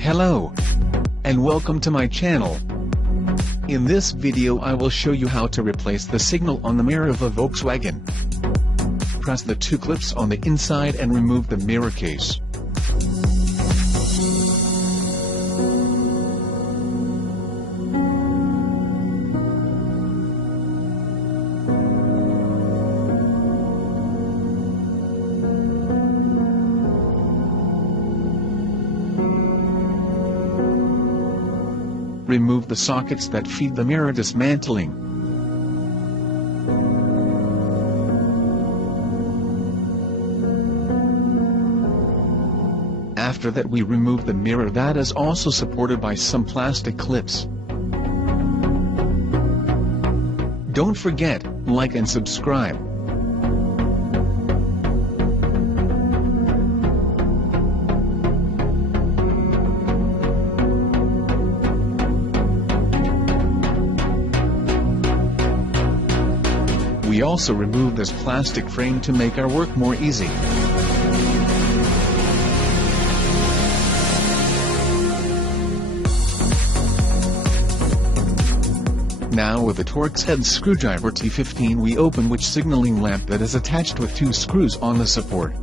Hello, and welcome to my channel. In this video I will show you how to replace the signal on the mirror of a Volkswagen. Press the two clips on the inside and remove the mirror case. Remove the sockets that feed the mirror dismantling. After that we remove the mirror that is also supported by some plastic clips. Don't forget, like and subscribe. We also remove this plastic frame to make our work more easy. Now with the Torx head screwdriver T15 we open which signaling lamp that is attached with two screws on the support.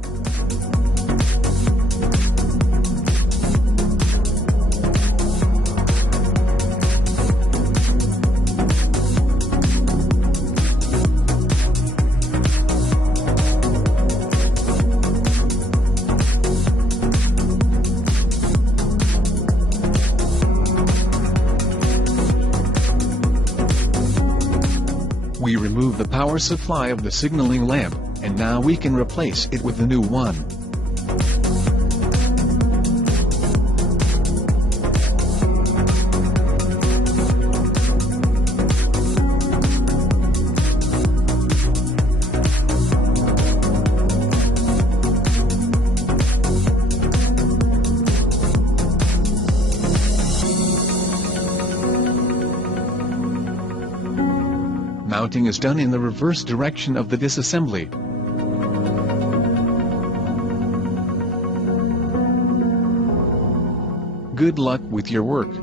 We remove the power supply of the signaling lamp, and now we can replace it with the new one. Mounting is done in the reverse direction of the disassembly. Good luck with your work.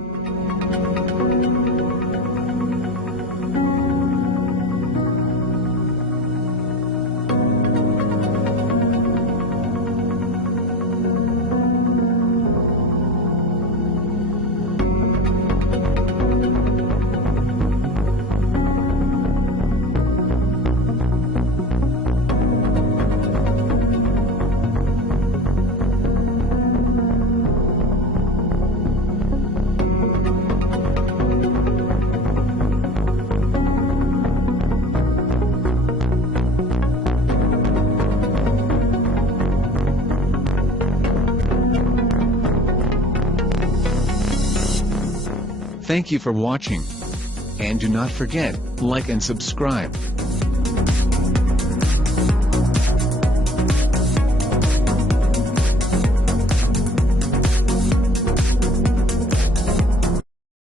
Thank you for watching. And do not forget, like and subscribe.